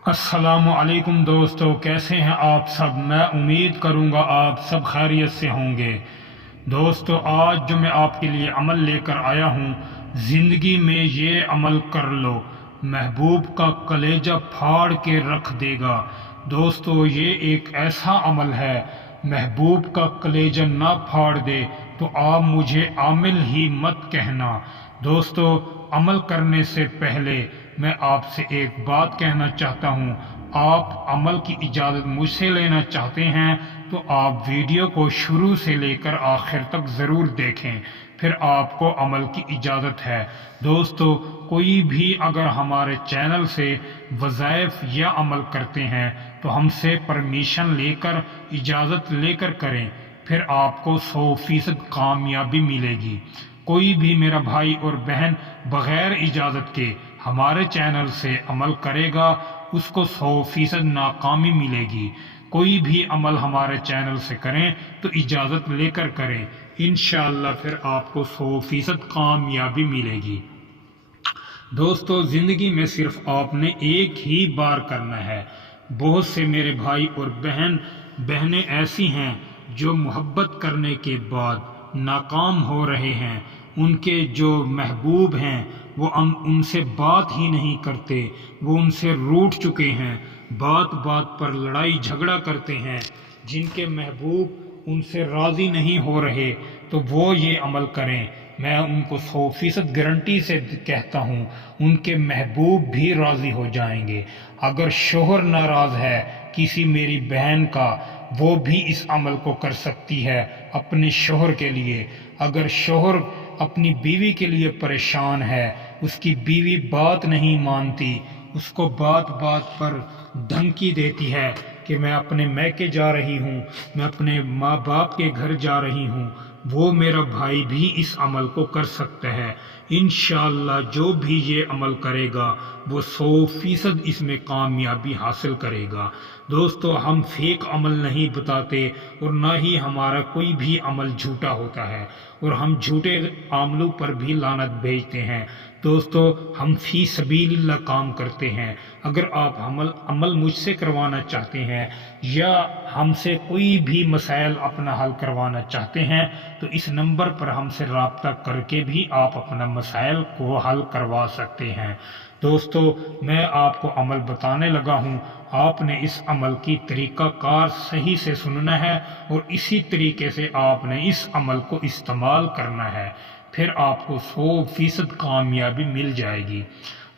अस्सलाम वालेकुम दोस्तों, कैसे हैं आप सब। मैं उम्मीद करूंगा आप सब खैरियत से होंगे। दोस्तों, आज जो मैं आपके लिए अमल लेकर आया हूं, ज़िंदगी में ये अमल कर लो, महबूब का कलेजा फाड़ के रख देगा। दोस्तों, ये एक ऐसा अमल है, महबूब का कलेजा ना फाड़ दे तो आप मुझे आमिल ही मत कहना। दोस्तों, अमल करने से पहले मैं आपसे एक बात कहना चाहता हूँ। आप अमल की इजाज़त मुझसे लेना चाहते हैं तो आप वीडियो को शुरू से लेकर आखिर तक ज़रूर देखें, फिर आपको अमल की इजाज़त है। दोस्तों, कोई भी अगर हमारे चैनल से वज़ाइफ या अमल करते हैं तो हमसे परमिशन लेकर, इजाज़त लेकर करें, फिर आपको 100% कामयाबी मिलेगी। कोई भी मेरा भाई और बहन बग़ैर इजाज़त के हमारे चैनल से अमल करेगा, उसको 100% नाकामी मिलेगी। कोई भी अमल हमारे चैनल से करें तो इजाज़त लेकर करें, इंशाअल्लाह फिर आपको 100% कामयाबी मिलेगी। दोस्तों, ज़िंदगी में सिर्फ आपने एक ही बार करना है। बहुत से मेरे भाई और बहनें ऐसी हैं जो मोहब्बत करने के बाद नाकाम हो रहे हैं। उनके जो महबूब हैं वो उनसे बात ही नहीं करते, वो उनसे रूठ चुके हैं, बात बात पर लड़ाई झगड़ा करते हैं। जिनके महबूब उनसे राज़ी नहीं हो रहे तो वो ये अमल करें। मैं उनको 100% गारंटी से कहता हूँ, उनके महबूब भी राज़ी हो जाएंगे। अगर शोहर नाराज़ है किसी मेरी बहन का, वो भी इस अमल को कर सकती है अपने शोहर के लिए। अगर शोहर अपनी बीवी के लिए परेशान है, उसकी बीवी बात नहीं मानती, उसको बात बात पर धमकी देती है कि मैं अपने मैके जा रही हूँ, मैं अपने माँ बाप के घर जा रही हूँ, वो मेरा भाई भी इस अमल को कर सकता है। इंशाअल्लाह जो भी ये अमल करेगा वो 100% इसमें कामयाबी हासिल करेगा। दोस्तों, हम फेक अमल नहीं बताते और ना ही हमारा कोई भी अमल झूठा होता है, और हम झूठे अमलों पर भी लानत भेजते हैं। दोस्तों, हम फी सबीलिल्लाह काम करते हैं। अगर आप अमल मुझसे करवाना चाहते हैं या हमसे कोई भी मसाइल अपना हल करवाना चाहते हैं तो इस नंबर पर हमसे रब्ता करके भी आप अपना मसाइल को हल करवा सकते हैं। दोस्तों, मैं आपको अमल बताने लगा हूँ, आपने इस अमल की तरीक़ाकार सही से सुनना है और इसी तरीके से आपने इस अमल को इस्तेमाल करना है, फिर आपको 100% कामयाबी मिल जाएगी।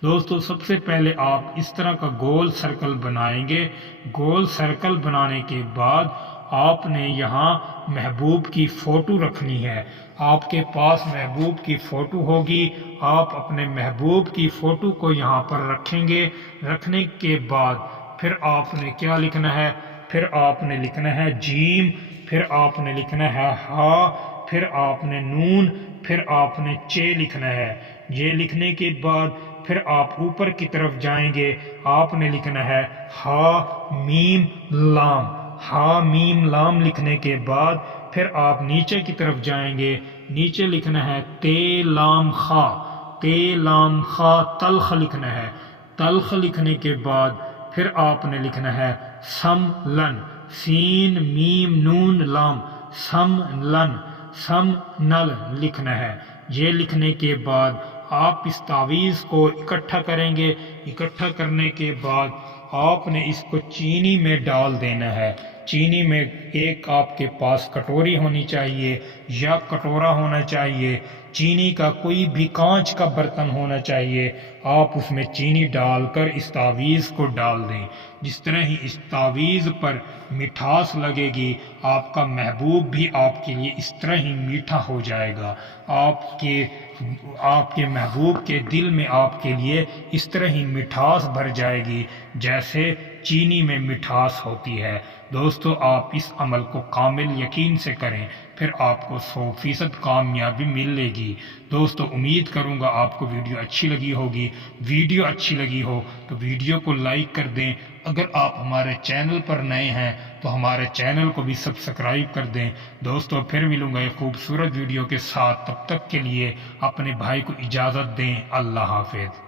दोस्तों, सबसे पहले आप इस तरह का गोल सर्कल बनाएंगे। गोल सर्कल बनाने के बाद आपने यहाँ महबूब की फ़ोटो रखनी है। आपके पास महबूब की फ़ोटो होगी, आप अपने महबूब की फ़ोटो को यहाँ पर रखेंगे। रखने के बाद फिर आपने क्या लिखना है, फिर आपने लिखना है जीम, फिर आपने लिखना है हा, फिर आपने नून, फिर आपने चे लिखना है। ये लिखने के बाद फिर आप ऊपर की तरफ जाएंगे, आपने लिखना है हा मीम लाम। हा मीम लाम लिखने के बाद फिर आप नीचे की तरफ जाएंगे, नीचे लिखना है ते लाम खा। ते लाम खा तल्ख लिखना है। तल्ख लिखने के बाद फिर आपने लिखना है सम लन। सीन मीम नून लाम, सम लन, सम नल लिखना है। ये लिखने के बाद आप इस तावीज़ को इकट्ठा करेंगे। इकट्ठा करने के बाद आपने इसको चीनी में डाल देना है। चीनी में एक आपके पास कटोरी होनी चाहिए या कटोरा होना चाहिए। चीनी का कोई भी कांच का बर्तन होना चाहिए। आप उसमें चीनी डालकर इस तावीज़ को डाल दें। जिस तरह ही इस तावीज़ पर मिठास लगेगी, आपका महबूब भी आपके लिए इस तरह ही मीठा हो जाएगा। आपके महबूब के दिल में आपके लिए इस तरह ही मिठास भर जाएगी जैसे चीनी में मिठास होती है। दोस्तों, आप इस अमल को कामिल यकीन से करें, फिर आपको 100% कामयाबी मिलेगी। दोस्तों, उम्मीद करूंगा आपको वीडियो अच्छी लगी होगी। वीडियो अच्छी लगी हो तो वीडियो को लाइक कर दें। अगर आप हमारे चैनल पर नए हैं तो हमारे चैनल को भी सब्सक्राइब कर दें। दोस्तों, फिर मिलूंगा एक खूबसूरत वीडियो के साथ। तब तक के लिए अपने भाई को इजाज़त दें। अल्लाह हाफिज़।